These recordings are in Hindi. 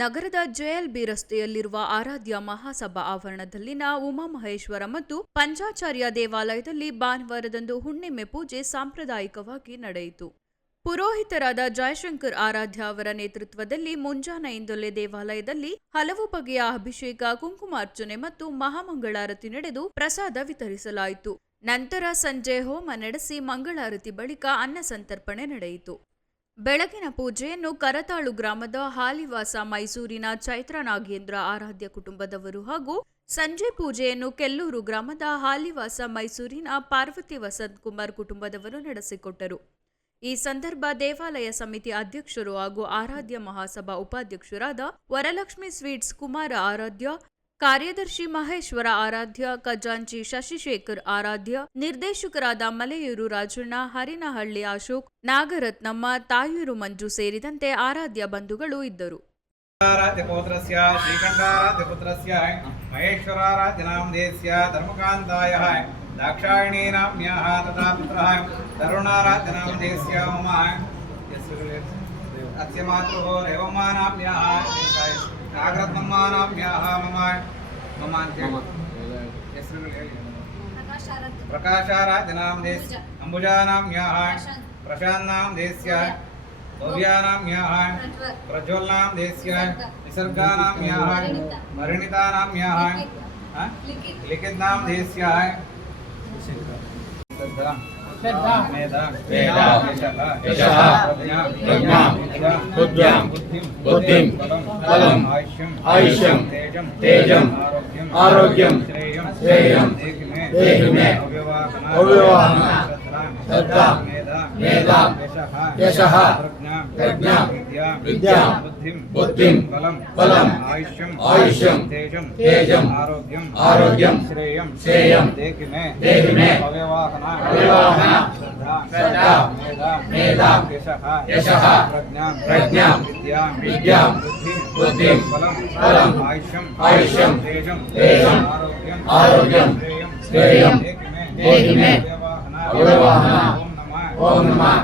ನಗರದ ಜೆಎಲ್ಬಿ ರಸ್ತೆಯಲ್ಲಿರುವ ಆರಾಧ್ಯ ಮಹಾಸಭಾ ಆವರಣದಲ್ಲಿನ ಉಮಾಮಹೇಶ್ವರ ಮತ್ತು ಪಂಚಾಚಾರ್ಯ ದೇವಾಲಯದಲ್ಲಿ ಭಾನುವಾರದಂದು ಹುಣ್ಣಿಮೆ ಪೂಜೆ ಸಾಂಪ್ರದಾಯಿಕವಾಗಿ ನಡೆಯಿತು. ಪುರೋಹಿತರಾದ ಜಯಶಂಕರ್ ಆರಾಧ್ಯ ಅವರ ನೇತೃತ್ವದಲ್ಲಿ ಮುಂಜಾನೆಯಿಂದಲೇ ದೇವಾಲಯದಲ್ಲಿ ಹಲವು ಬಗೆಯ ಅಭಿಷೇಕ ಕುಂಕುಮಾರ್ಚನೆ ಮತ್ತು ಮಹಾಮಂಗಳಾರತಿ ನಡೆದು ಪ್ರಸಾದ ವಿತರಿಸಲಾಯಿತು. ನಂತರ ಸಂಜೆ ಹೋಮ ನಡೆಸಿ ಮಂಗಳಾರತಿ ಬಳಿಕ ಅನ್ನ ಸಂತರ್ಪಣೆ ನಡೆಯಿತು. ಬೆಳಗಿನ ಪೂಜೆಯನ್ನು ಕರತಾಳು ಗ್ರಾಮದ ಹಾಲಿವಾಸ ಮೈಸೂರಿನ ಚೈತ್ರ ನಾಗೇಂದ್ರ ಆರಾಧ್ಯ ಕುಟುಂಬದವರು ಹಾಗೂ ಸಂಜೆ ಪೂಜೆಯನ್ನು ಕೆಲ್ಲೂರು ಗ್ರಾಮದ ಹಾಲಿವಾಸ ಮೈಸೂರಿನ ಪಾರ್ವತಿ ವಸಂತ್ ಕುಮಾರ್ ಕುಟುಂಬದವರು ನಡೆಸಿಕೊಟ್ಟರು. ಈ ಸಂದರ್ಭ ದೇವಾಲಯ ಸಮಿತಿ ಅಧ್ಯಕ್ಷರು ಹಾಗೂ ಆರಾಧ್ಯ ಮಹಾಸಭಾ ಉಪಾಧ್ಯಕ್ಷರಾದ ವರಲಕ್ಷ್ಮಿ ಸ್ವೀಟ್ಸ್ ಕುಮಾರ ಆರಾಧ್ಯ ಕಾರ್ಯದರ್ಶಿ ಮಹೇಶ್ವರ ಆರಾಧ್ಯ, ಖಜಾಂಚಿ ಶಶಿಶೇಖರ್ ಆರಾಧ್ಯ, ನಿರ್ದೇಶಕರಾದ ಮಲೆಯೂರು ರಾಜಣ್ಣ, ಹರಿನಹಳ್ಳಿ ಅಶೋಕ್, ನಾಗರತ್ನಮ್ಮ, ತಾಯೂರು ಮಂಜು ಸೇರಿದಂತೆ ಆರಾಧ್ಯ ಬಂಧುಗಳು ಇದ್ದರು. ಧರ್ಮಕಾಂತಾಯ ನಾಗರತ್ನಮ್ಮನಾಭ್ಯಾಹ ಮಮ ಮಮ ಅಂತ ಹೇಳಿ ಹೆಸರುಗಳು ಹೇಳಿ ಪ್ರಕಾಶಾರಾಧನಾಂ ದೇಶ ಅಂಬುಜಾನಾಂ ಯಾಹ ಪ್ರಶಾನ್ನಾಂ ದೇಸ್ಯ भव्यानां याः प्रज्वलनां देस्य निसर्गानां याः मरणितानां याः लिखितनां देस्याः బుద్ధిం బలం ఆయుష్యం తేజం ఆరోగ్యం శ్రేయం దేహిమే అవ్యవాహన బుద్ధిం బలం ఆయుష్యం ఆయుష్యం తేజం తేజం ఆరోగ్యం ఆరోగ్యం శ్రేయం శ్రేయం దేహి మే దేహి మే అవేవాహన అవేవాహన శ్రద్ధ మేధ యశః యశః ప్రజ్ఞాం ప్రజ్ఞాం విద్యాం విద్యాం బుద్ధిం బలం బలం ఆయుష్యం ఆయుష్యం తేజం తేజం ఆరోగ్యం ఆరోగ్యం శ్రేయం శ్రేయం దేహి మే దేహి మే ओम नमः।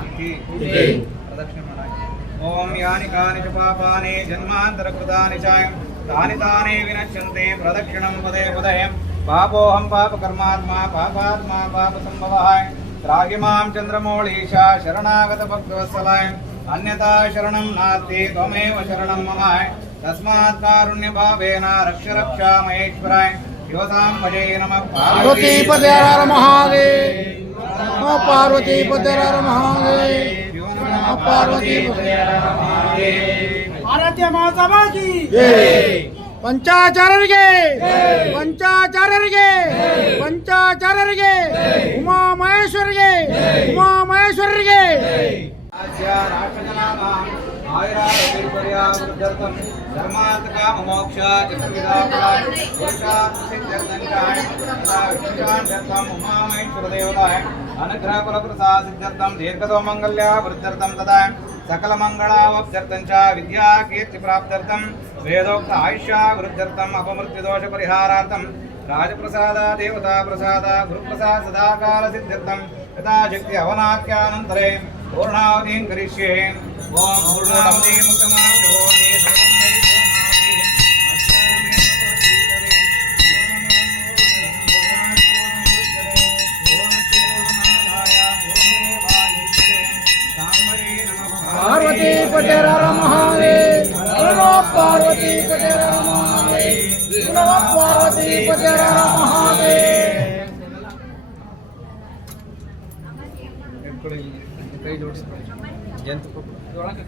ओम यानि कानि च पापानि जन्मान्तरकृतानि च तानि तानि विनश्यन्ते प्रदक्षिणं पदे पदे पापोऽहं पापकर्मात्मा पापात्मा पापसम्भवः त्राहि माँ चन्द्रमौळीशा शरणागतभक्तवत्सलाय। अन्यथा शरणं नास्ति त्वमेव शरणं मम तस्मात् कारुण्यभावेन रक्ष रक्षा महेश्वराय शिवसां भजे नमः। पार्वती पदेरार महादेव नमो पार्वती पदेरार महादेव शिव नमः पार्वती ಆರಾಧ್ಯ ಮಹಾಸಭಾಗಿ ಜೈ ಪಂಚಾಚಾರ್ಯರಿಗೆ ಪಂಚಾಚಾರ್ಯರಿಗೆ ಪಂಚಾಚಾರ್ಯರಿಗೆ ಉಮಾ ಮಹೇಶ್ವರಿಗೆ ಉಮಾ ಮಹೇಶ್ವರರಿಗೆ आस्य राक्षसनानाम् आयुरारोग्यपर्यावृद्धर्थं धर्मार्थकाममोक्ष चतुर्विधा पुरुषार्थसिद्ध्यर्थं అనుగ్రహకులప్రసాసిద్ध्यర్థం దీర్ఘసౌమంగళ్యా వృద్ధ్యర్థం తదా సకలమంగళావబ్ధ్యర్థం చ విద్యా కీర్తిప్రాప్త్యర్థం వేదోక్త ఆయుష్యా వృద్ధ్యర్థం అపమృత్యుదోషపరిహారార్థం రాజప్రసాద దేవతాప్రసాద గురుప్రసాద సదాకాలసిద్ధ్యర్థం యథాశక్తి అవనాఖ్యానంతరే పూర్ణావధీం కరిష్యే ఓం పూర్ణావధీం पार्वती पटेरा महारे पार्वती पटेरा महारे पार्वती पटेरा महारे ಜಂತು